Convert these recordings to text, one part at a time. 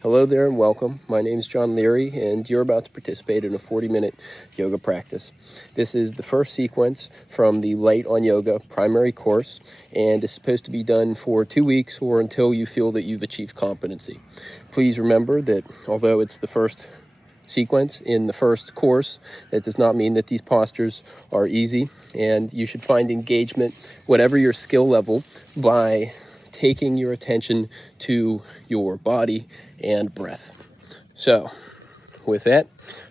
Hello there and welcome. My name is John Leri and you're about to participate in a 40-minute yoga practice. This is the first sequence from the Light on Yoga primary course and is supposed to be done for 2 weeks or until you feel that you've achieved competency. Please remember that although it's the first sequence in the first course, that does not mean that these postures are easy, and you should find engagement, whatever your skill level, by taking your attention to your body and breath. So, with that,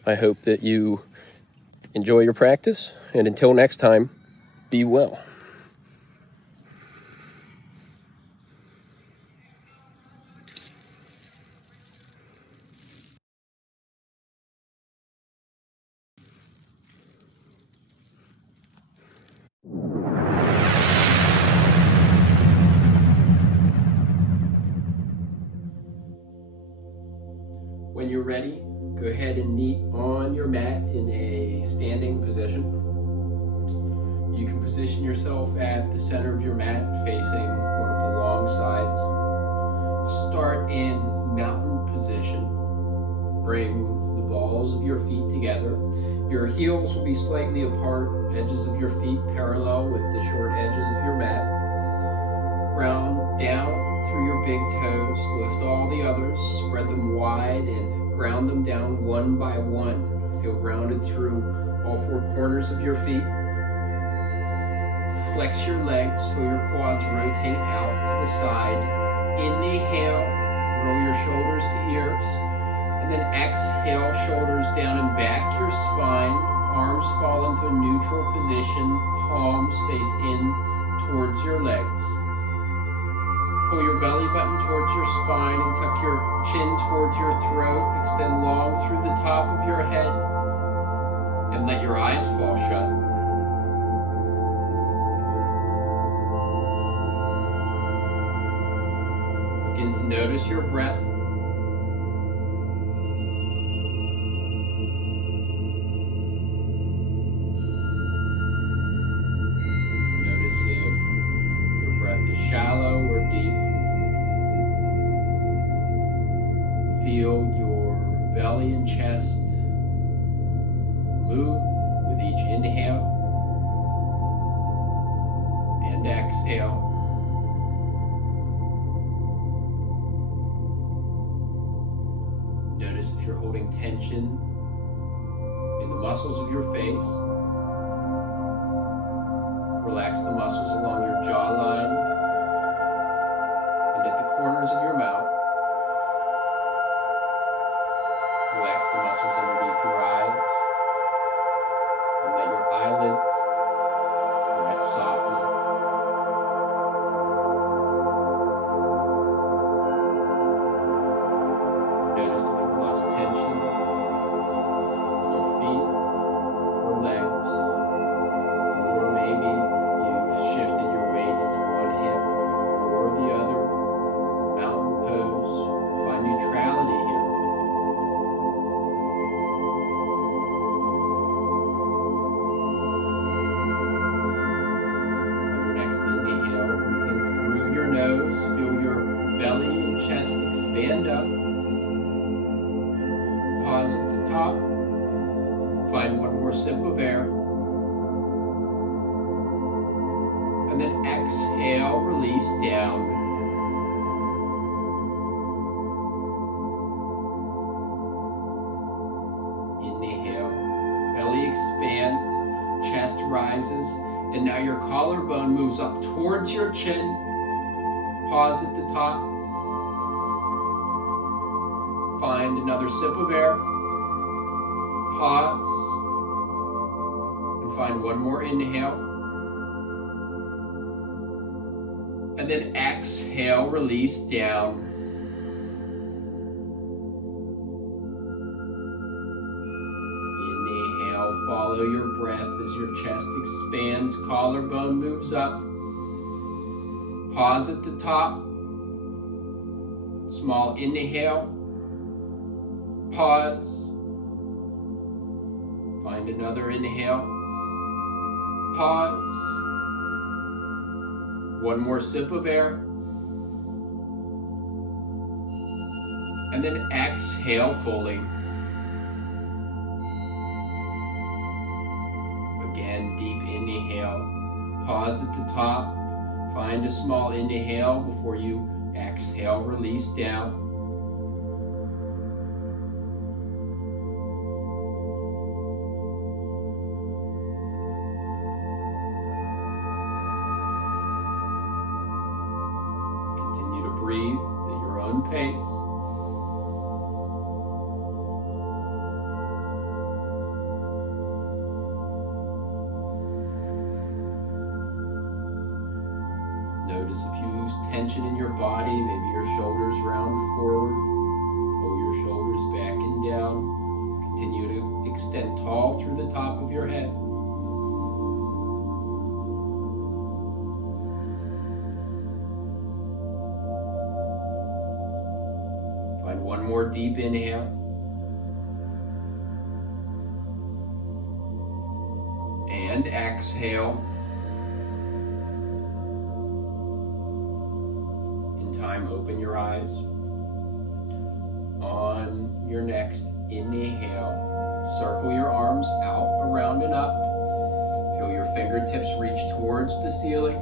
I hope that you enjoy your practice, and until next time, be well. When you're ready, go ahead and knee on your mat in a standing position. You can position yourself at the center of your mat, facing one of the long sides. Start in mountain position. Bring the balls of your feet together. Your heels will be slightly apart, edges of your feet parallel with the short edges of your mat. Ground down through your big toes, lift all the others, spread them wide and ground them down one by one. Feel grounded through all four corners of your feet. Flex your legs, feel your quads rotate out to the side. Inhale, roll your shoulders to ears, and then exhale, shoulders down and back your spine. Arms fall into a neutral position, palms face in towards your legs. Pull your belly button towards your spine and tuck your chin towards your throat. Extend long through the top of your head and let your eyes fall shut. Begin to notice your breath. Notice if your breath is shallow or deep. Feel your belly and chest move with each inhale and exhale. Notice if you're holding tension in the muscles of your face. Relax the muscles along your jawline and at the corners of your mouth. Relax the muscles underneath your eyes and let your eyelids rest softly. Notice if you've lost tension in your feet or legs, or maybe you've shifted your weight into one hip or the other. Mountain pose. Find neutrality here. Inhale, breathing through your nose, feel your belly and chest expand up. Pause at the top. Find one more sip of air. And then exhale, release down. Inhale, belly expands, chest rises. And now your collarbone moves up towards your chin. Pause at the top. Find another sip of air. Pause. And find one more inhale. And then exhale, release down. Follow your breath as your chest expands, collarbone moves up. Pause at the top. Small inhale. Pause. Find another inhale. Pause. One more sip of air. And then exhale fully. Again, deep inhale. Pause at the top. Find a small inhale before you exhale, release down. Continue to breathe at your own pace. Notice if you lose tension in your body, maybe your shoulders round forward, pull your shoulders back and down. Continue to extend tall through the top of your head. Find one more deep inhale. And exhale. Time, open your eyes. On your next inhale, circle your arms out, around, and up. Feel your fingertips reach towards the ceiling.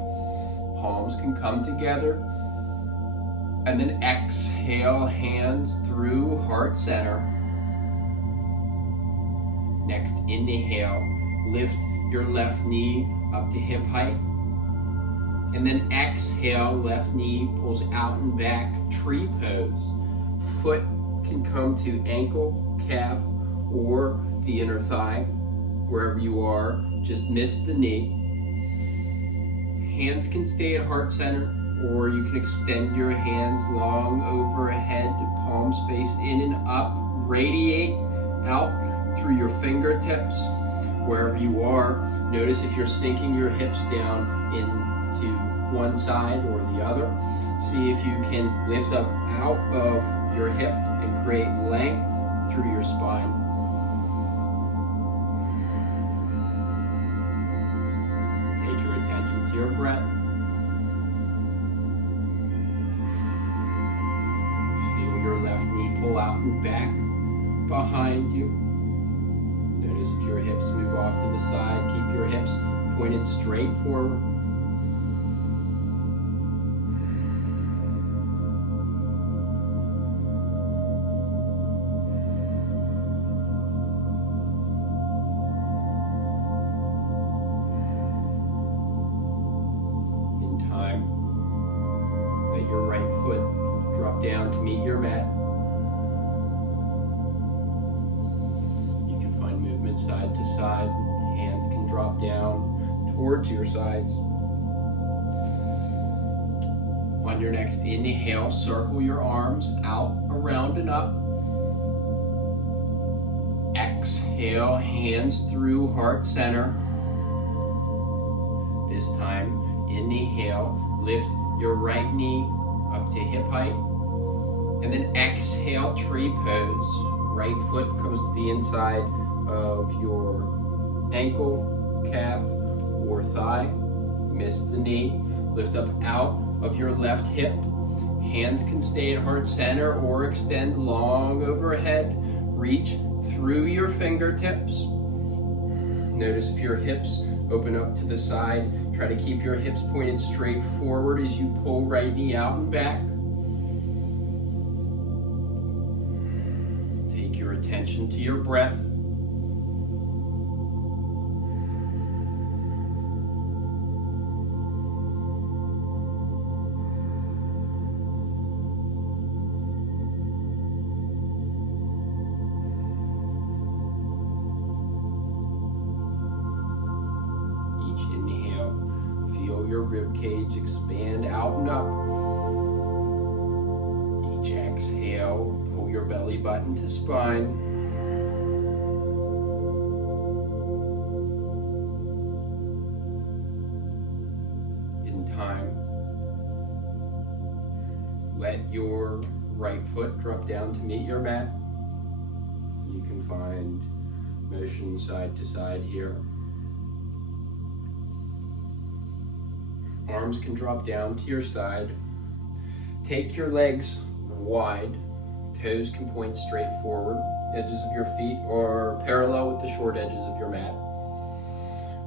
Palms can come together. And then exhale, hands through heart center. Next inhale, lift your left knee up to hip height. And then exhale, left knee pulls out and back, tree pose. Foot can come to ankle, calf, or the inner thigh. Wherever you are, just miss the knee. Hands can stay at heart center, or you can extend your hands long overhead, palms face in and up, radiate out through your fingertips. Wherever you are, notice if you're sinking your hips down into one side or the other. See if you can lift up out of your hip and create length through your spine. Take your attention to your breath. Feel your left knee pull out and back behind you. Notice if your hips move off to the side. Keep your hips pointed straight forward. Your right foot drop down to meet your mat. You can find movement side to side. Hands can drop down towards your sides. On your next inhale, circle your arms out, around, and up. Exhale, hands through heart center. This time, inhale, lift your right knee up to hip height, and then exhale, tree pose. Right foot comes to the inside of your ankle, calf, or thigh. Miss the knee. Lift up out of your left hip. Hands can stay at heart center or extend long overhead. Reach through your fingertips. Notice if your hips open up to the side. Try to keep your hips pointed straight forward as you pull right knee out and back. Take your attention to your breath. Inhale, feel your rib cage expand out and up. Each exhale, pull your belly button to spine. In time, let your right foot drop down to meet your mat. You can find motion side to side here. Arms can drop down to your side. Take your legs wide, toes can point straight forward, edges of your feet, or parallel with the short edges of your mat.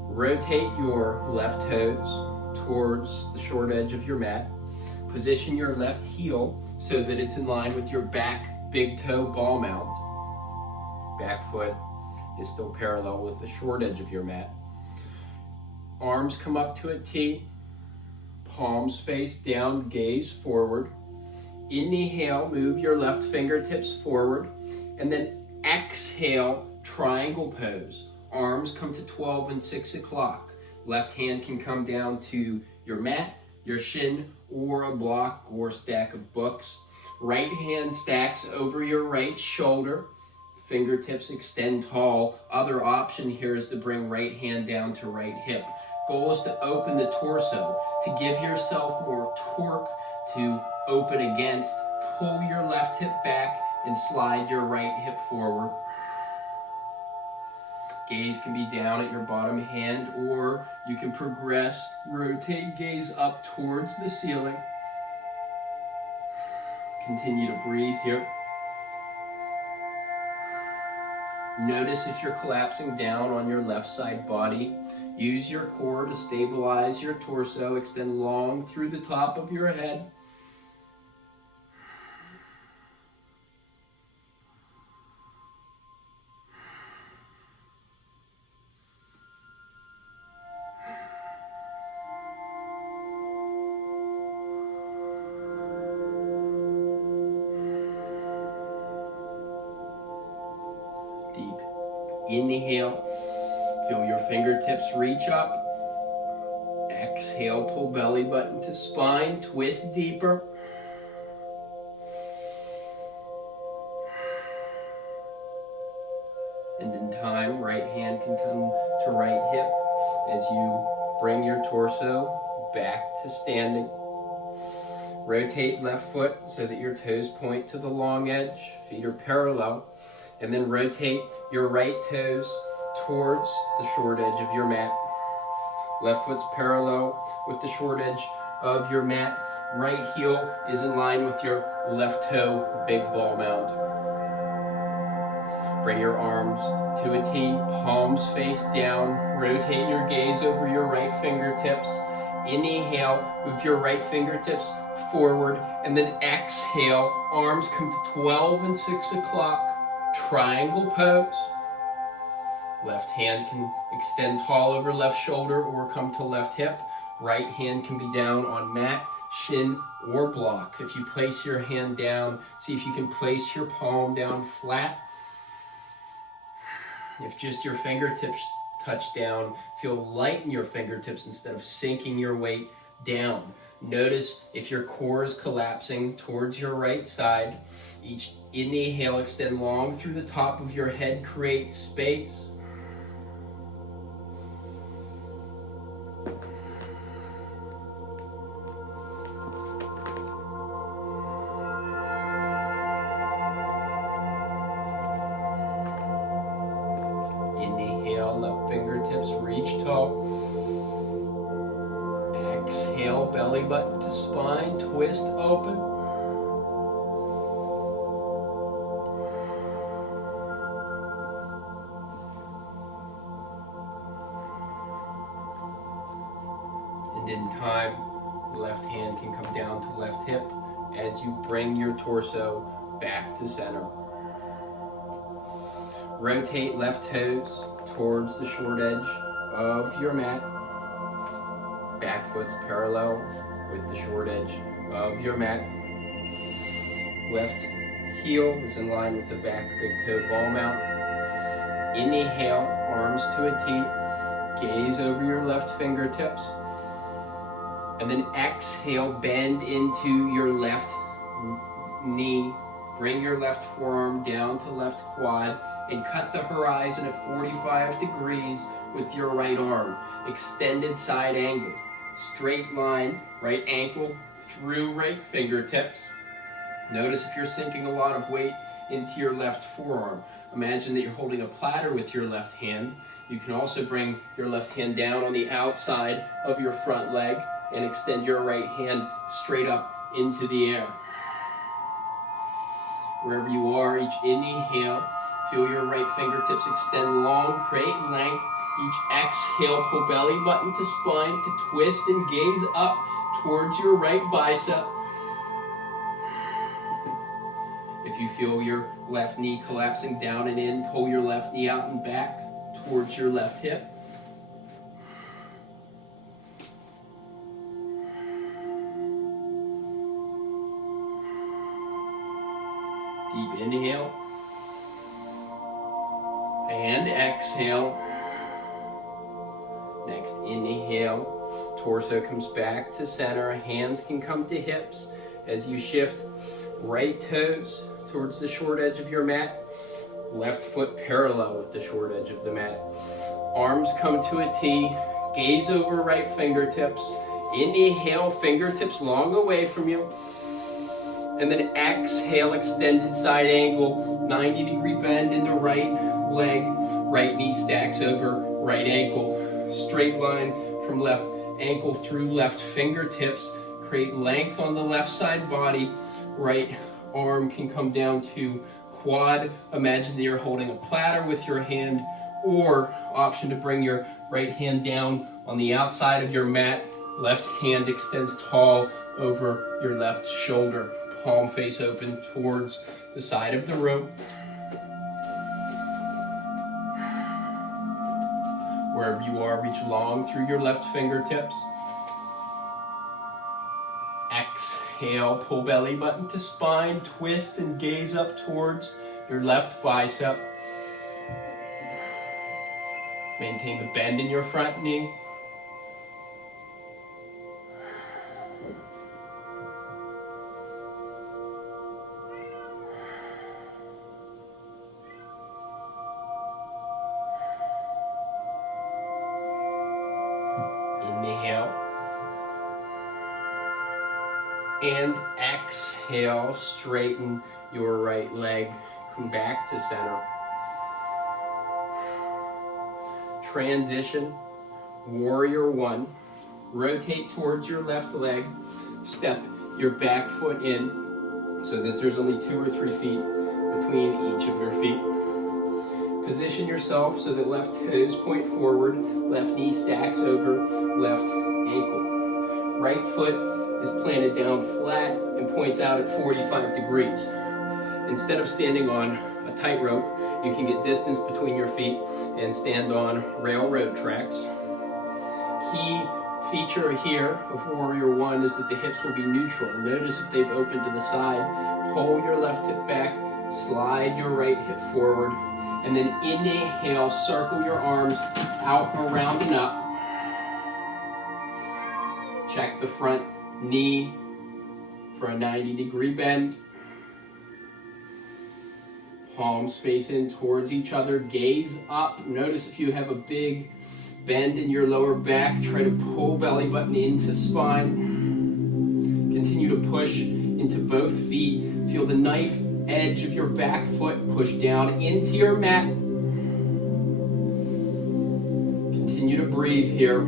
Rotate your left toes towards the short edge of your mat. Position your left heel so that it's in line with your back big toe ball mount. Back foot is still parallel with the short edge of your mat. Arms come up to a T, palms face down, gaze forward. Inhale, move your left fingertips forward, and then exhale, triangle pose. Arms come to 12 and 6 o'clock. Left hand can come down to your mat, your shin, or a block or stack of books. Right hand stacks over your right shoulder. Fingertips extend tall. Other option here is to bring right hand down to right hip. Goal is to open the torso, to give yourself more torque to open against. Pull your left hip back and slide your right hip forward. Gaze can be down at your bottom hand, or you can progress, rotate gaze up towards the ceiling. Continue to breathe here. Notice if you're collapsing down on your left side body. Use your core to stabilize your torso. Extend long through the top of your head. Deep. Inhale, feel your fingertips reach up. Exhale, pull belly button to spine, twist deeper. And in time, right hand can come to right hip as you bring your torso back to standing. Rotate left foot so that your toes point to the long edge, feet are parallel. And then rotate your right toes towards the short edge of your mat. Left foot's parallel with the short edge of your mat. Right heel is in line with your left toe, big ball mount. Bring your arms to a T, palms face down. Rotate your gaze over your right fingertips. Inhale, move your right fingertips forward, and then exhale, arms come to 12 and 6 o'clock. Triangle pose. Left hand can extend tall over left shoulder or come to left hip. Right hand can be down on mat, shin, or block. If you place your hand down, see if you can place your palm down flat. If just your fingertips touch down, feel light in your fingertips instead of sinking your weight down. Notice if your core is collapsing towards your right side. Each inhale, extend long through the top of your head, create space. Inhale, left fingertips reach tall. Exhale, belly button to spine, twist open. And in time, left hand can come down to left hip as you bring your torso back to center. Rotate left toes towards the short edge of your mat. Back foot's parallel with the short edge of your mat. Left heel is in line with the back big toe ball mount. Inhale, arms to a T. Gaze over your left fingertips. And then exhale, bend into your left knee. Bring your left forearm down to left quad and cut the horizon at 45 degrees with your right arm. Extended side angle. Straight line, right ankle through right fingertips. Notice if you're sinking a lot of weight into your left forearm. Imagine that you're holding a platter with your left hand. You can also bring your left hand down on the outside of your front leg and extend your right hand straight up into the air. Wherever you are, each inhale, feel your right fingertips extend long, create length. Each exhale, pull belly button to spine to twist and gaze up towards your right bicep. If you feel your left knee collapsing down and in, pull your left knee out and back towards your left hip. Deep inhale. And exhale. Next inhale. Torso comes back to center. Hands can come to hips as you shift right toes towards the short edge of your mat. Left foot parallel with the short edge of the mat. Arms come to a T. Gaze over right fingertips. Inhale, fingertips long away from you. And then exhale, extended side angle, 90-degree bend into right leg. Right knee stacks over right ankle. Straight line from left ankle through left fingertips. Create length on the left side body. Right arm can come down to quad. Imagine that you're holding a platter with your hand, or option to bring your right hand down on the outside of your mat. Left hand extends tall over your left shoulder. Palm face open towards the side of the rope. Wherever you are, reach long through your left fingertips. Exhale, pull belly button to spine, twist and gaze up towards your left bicep. Maintain the bend in your front knee. Inhale. And exhale, straighten your right leg. Come back to center. Transition, warrior one. Rotate towards your left leg. Step your back foot in so that there's only 2 or 3 feet between each of your feet. Position yourself so that left toes point forward, left knee stacks over left ankle. Right foot is planted down flat and points out at 45 degrees. Instead of standing on a tightrope, you can get distance between your feet and stand on railroad tracks. Key feature here of Warrior One is that the hips will be neutral. Notice if they've opened to the side. Pull your left hip back, slide your right hip forward, and then inhale, circle your arms out, around, and up. Check the front knee for a 90-degree bend. Palms face in towards each other, gaze up. Notice if you have a big bend in your lower back, try to pull belly button into spine. Continue to push into both feet. Feel the knife edge of your back foot push down into your mat. Continue to breathe here.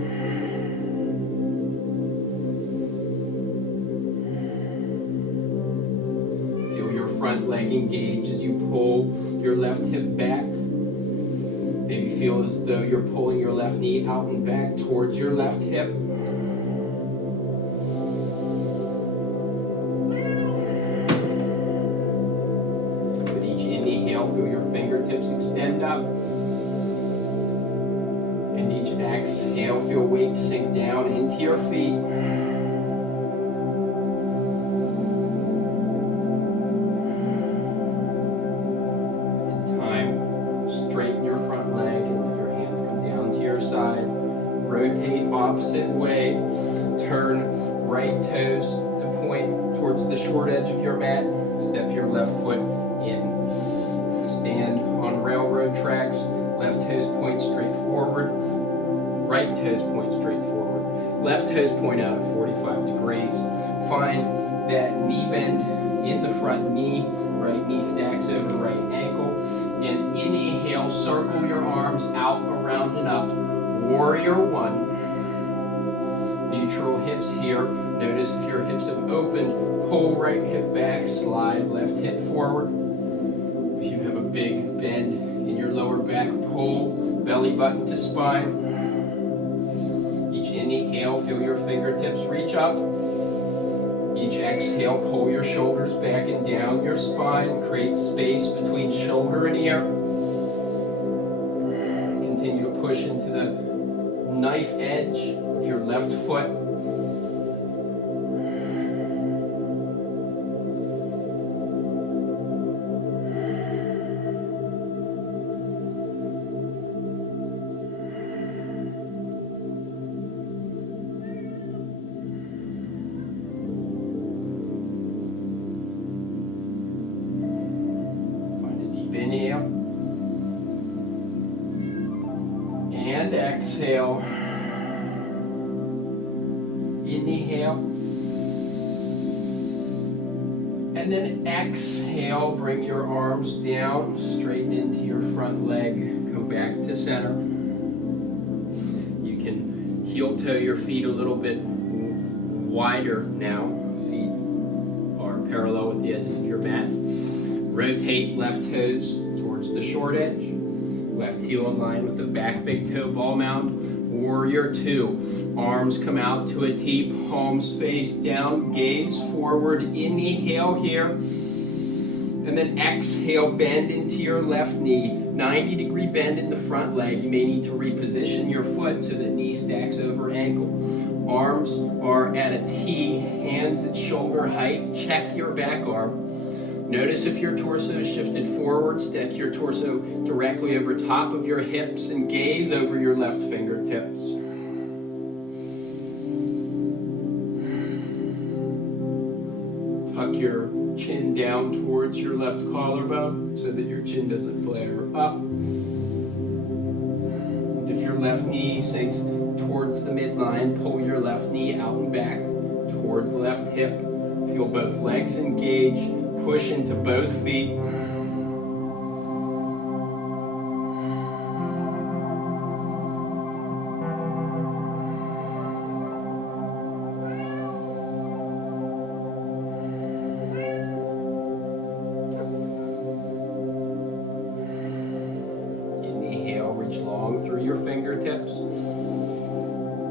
Feel your front leg engage as you pull your left hip back. Maybe feel as though you're pulling your left knee out and back towards your left hip. Feel your fingertips extend up. And each exhale, feel weight sink down into your feet. In time, straighten your front leg and let your hands come down to your side. Rotate opposite way. Turn right toes to point towards the short edge of your mat. Step your left foot in. Stand on railroad tracks, left toes point straight forward, right toes point straight forward, left toes point out at 45 degrees. Find that knee bend in the front knee, right knee stacks over right ankle, and inhale, circle your arms out, around, and up. Warrior One. Neutral hips here. Notice if your hips have opened, pull right hip back, slide left hip forward. big bend in your lower back. Pull belly button to spine. Each inhale, feel your fingertips reach up. Each exhale, pull your shoulders back and down your spine. Create space between shoulder and ear. Continue to push into the knife edge of your left foot. Inhale and exhale. Inhale and then exhale. Bring your arms down, straighten into your front leg. Come back to center. You can heel toe your feet a little bit wider now. Feet are parallel with the edges of your mat. Rotate left toes towards the short edge. Left heel in line with the back big toe ball mound. Warrior two. Arms come out to a T, palms face down, gaze forward. Inhale here. And then exhale, bend into your left knee. 90-degree bend in the front leg. You may need to reposition your foot so that knee stacks over ankle. Arms are at a T, hands at shoulder height. Check your back arm. Notice if your torso is shifted forward, stack your torso directly over top of your hips and gaze over your left fingertips. Tuck your chin down towards your left collarbone so that your chin doesn't flare up. And if your left knee sinks towards the midline, pull your left knee out and back towards the left hip. Feel both legs engage. Push into both feet. Inhale, reach long through your fingertips.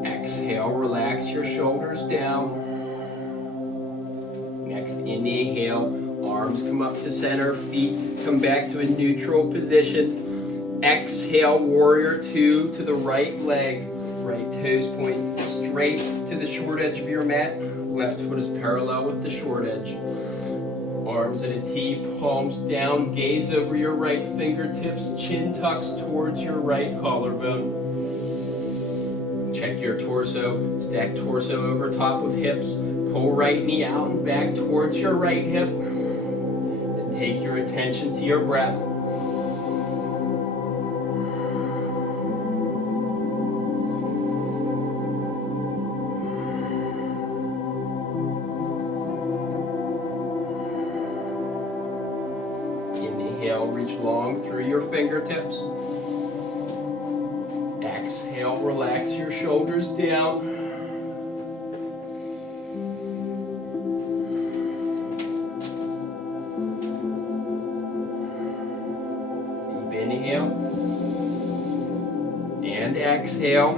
Exhale, relax your shoulders down. Next, inhale. Arms come up to center, feet come back to a neutral position. Exhale, warrior two to the right leg. Right toes point straight to the short edge of your mat. Left foot is parallel with the short edge. Arms at a T, palms down, gaze over your right fingertips, chin tucks towards your right collarbone. Check your torso, stack torso over top of hips. Pull right knee out and back towards your right hip. Take your attention to your breath. Inhale, reach long through your fingertips. Exhale, relax your shoulders down. Inhale and exhale.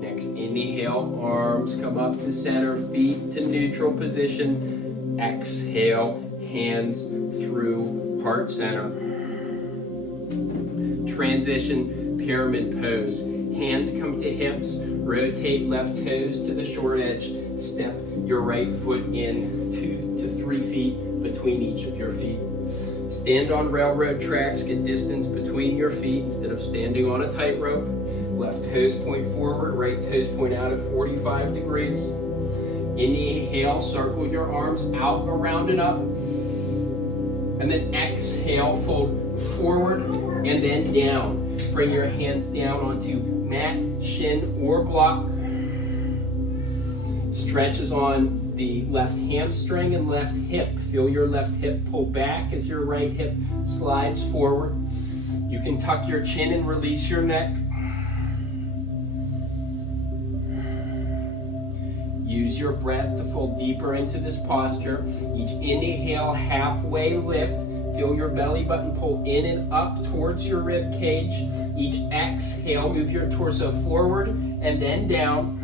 Next inhale, arms come up to center, feet to neutral position. Exhale, hands through heart center. Transition pyramid pose. Hands come to hips, rotate left toes to the short edge. Step your right foot in 2 to 3 feet between each of your feet. Stand on railroad tracks, get distance between your feet instead of standing on a tightrope. Left toes point forward, right toes point out at 45 degrees. Inhale, circle your arms out, around and up. And then exhale, fold forward and then down. Bring your hands down onto mat, shin, or block. Stretches on the left hamstring and left hip. Feel your left hip pull back as your right hip slides forward. You can tuck your chin and release your neck. Use your breath to fall deeper into this posture. Each inhale, halfway lift. Feel your belly button pull in and up towards your rib cage. Each exhale, move your torso forward and then down.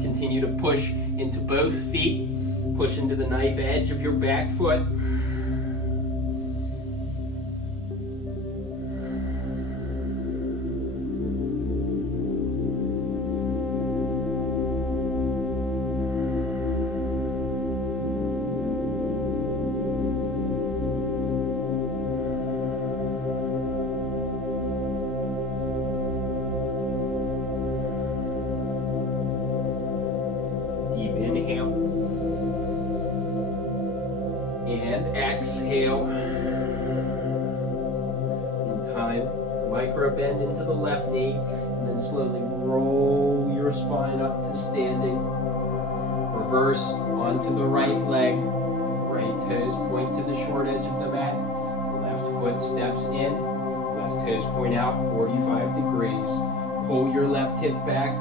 Continue to push into both feet. Push into the knife edge of your back foot. Inhale and exhale. In time, micro bend into the left knee and then slowly roll your spine up to standing. Reverse onto the right leg. Right toes point to the short edge of the mat. Left foot steps in. Left toes point out 45 degrees. Pull your left hip back.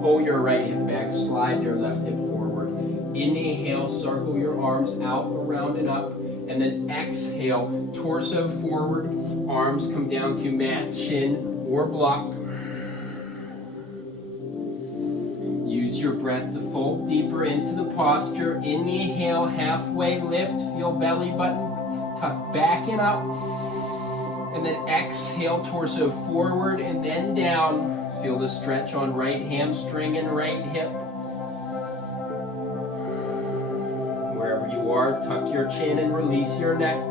Pull your right hip back, slide your left hip forward. Inhale, circle your arms out, around and up. And then exhale, torso forward, arms come down to mat, chin, or block. Use your breath to fold deeper into the posture. Inhale, halfway lift, feel belly button, tuck back and up. And then exhale, torso forward and then down. Feel the stretch on right hamstring and right hip. Wherever you are, tuck your chin and release your neck.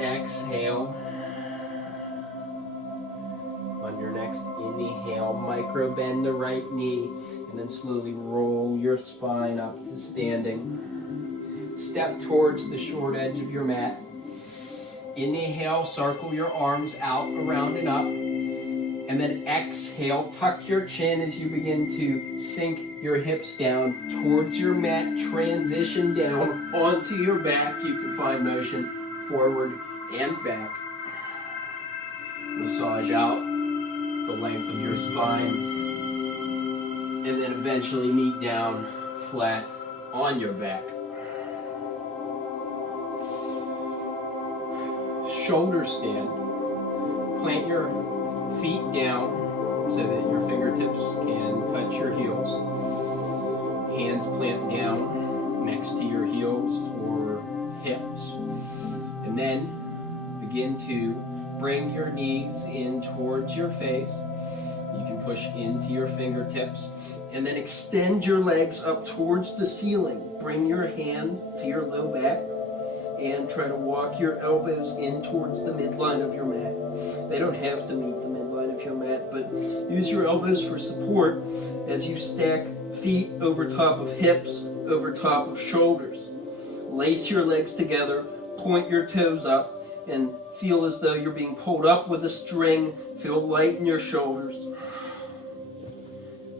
Exhale. On your next inhale, micro bend the right knee and then slowly roll your spine up to standing. Step towards the short edge of your mat. Inhale, circle your arms out, around and up. And then exhale, tuck your chin as you begin to sink your hips down towards your mat. Transition down onto your back. You can find motion forward and back. Massage out the length of your spine. And then eventually meet down flat on your back. Shoulder stand. Plant your feet down so that your fingertips can touch your heels. Hands plant down next to your heels or hips. And then begin to bring your knees in towards your face. You can push into your fingertips and then extend your legs up towards the ceiling. Bring your hands to your low back and try to walk your elbows in towards the midline of your mat. They don't have to meet the midline of your mat, but use your elbows for support as you stack feet over top of hips, over top of shoulders. Lace your legs together, point your toes up, and feel as though you're being pulled up with a string. Feel light in your shoulders.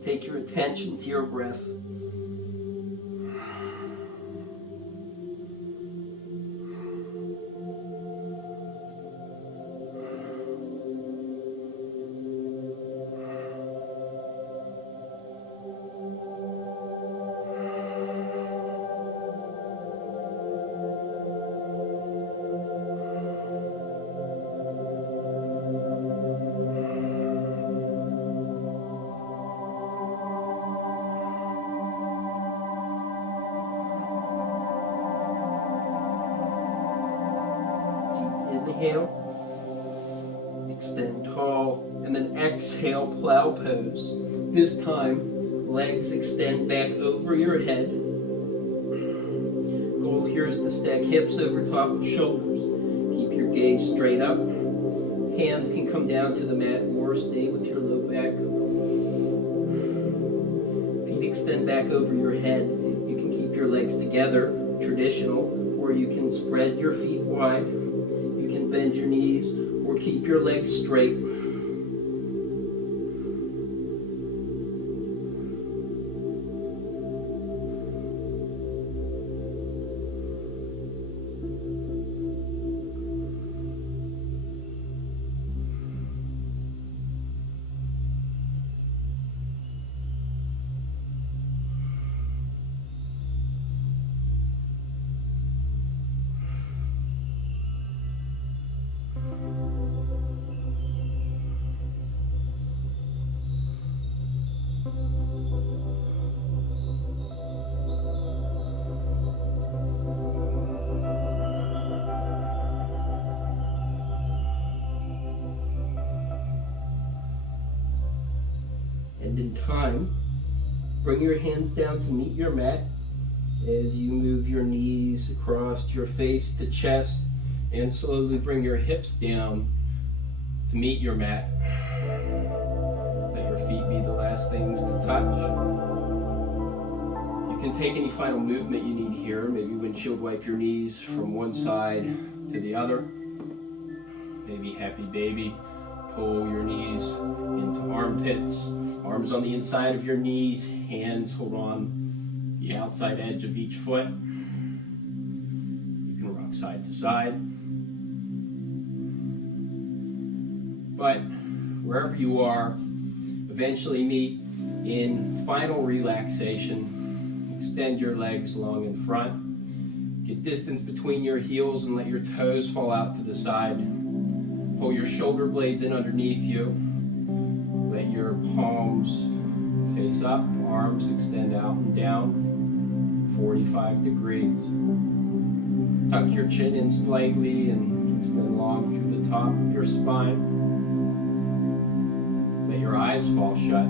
Take your attention to your breath. Inhale, extend tall, and then exhale, plow pose. This time, legs extend back over your head. Goal here is to stack hips over top of shoulders. Keep your gaze straight up. Hands can come down to the mat or stay with your low back. Feet extend back over your head. You can keep your legs together, traditional, or you can spread your feet wide. You can bend your knees or keep your legs straight. And in time, bring your hands down to meet your mat as you move your knees across your face to chest, and slowly bring your hips down to meet your mat. Let your feet be the last things to touch. You can take any final movement you need here. Maybe windshield wipe your knees from one side to the other. Maybe happy baby. Pull your knees into armpits. Arms on the inside of your knees. Hands hold on the outside edge of each foot. You can rock side to side. But wherever you are, eventually meet in final relaxation. Extend your legs long in front. Get distance between your heels and let your toes fall out to the side. Pull your shoulder blades in underneath you. Let your palms face up, arms extend out and down, 45 degrees. Tuck your chin in slightly and extend long through the top of your spine. Let your eyes fall shut.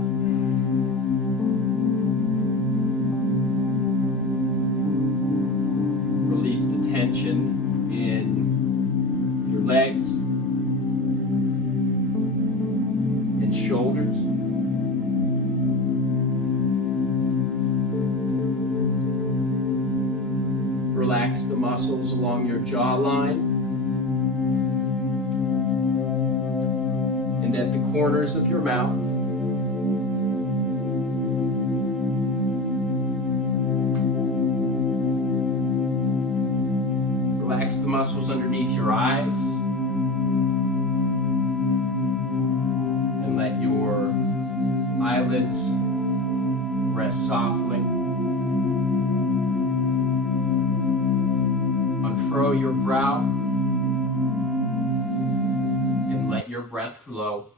Release the tension in your legs and shoulders. Relax the muscles along your jawline and at the corners of your mouth. Relax the muscles underneath your eyes and let your eyelids rest softly. Unfurl your brow and let your breath flow.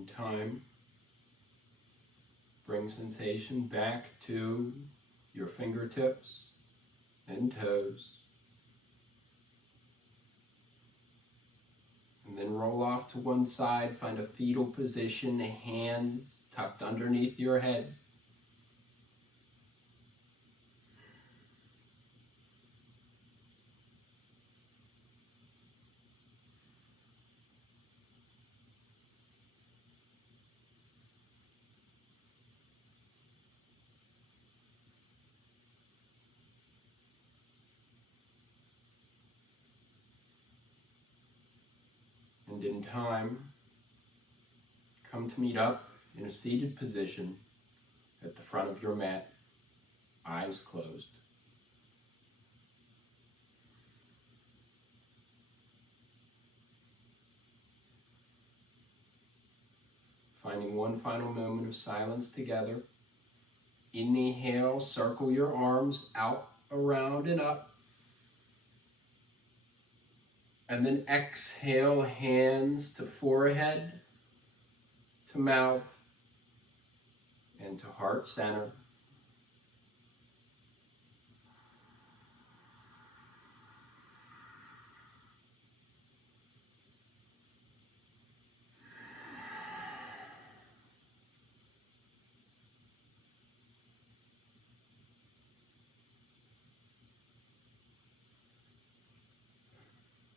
In time, bring sensation back to your fingertips and toes. And then roll off to one side, find a fetal position, hands tucked underneath your head. And in time, come to meet up in a seated position at the front of your mat, eyes closed. Finding one final moment of silence together. Inhale, circle your arms out, around, and up. And then exhale, hands to forehead, to mouth, and to heart center.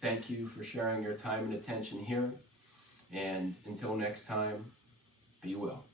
Thank you for sharing your time and attention here. And until next time, be well.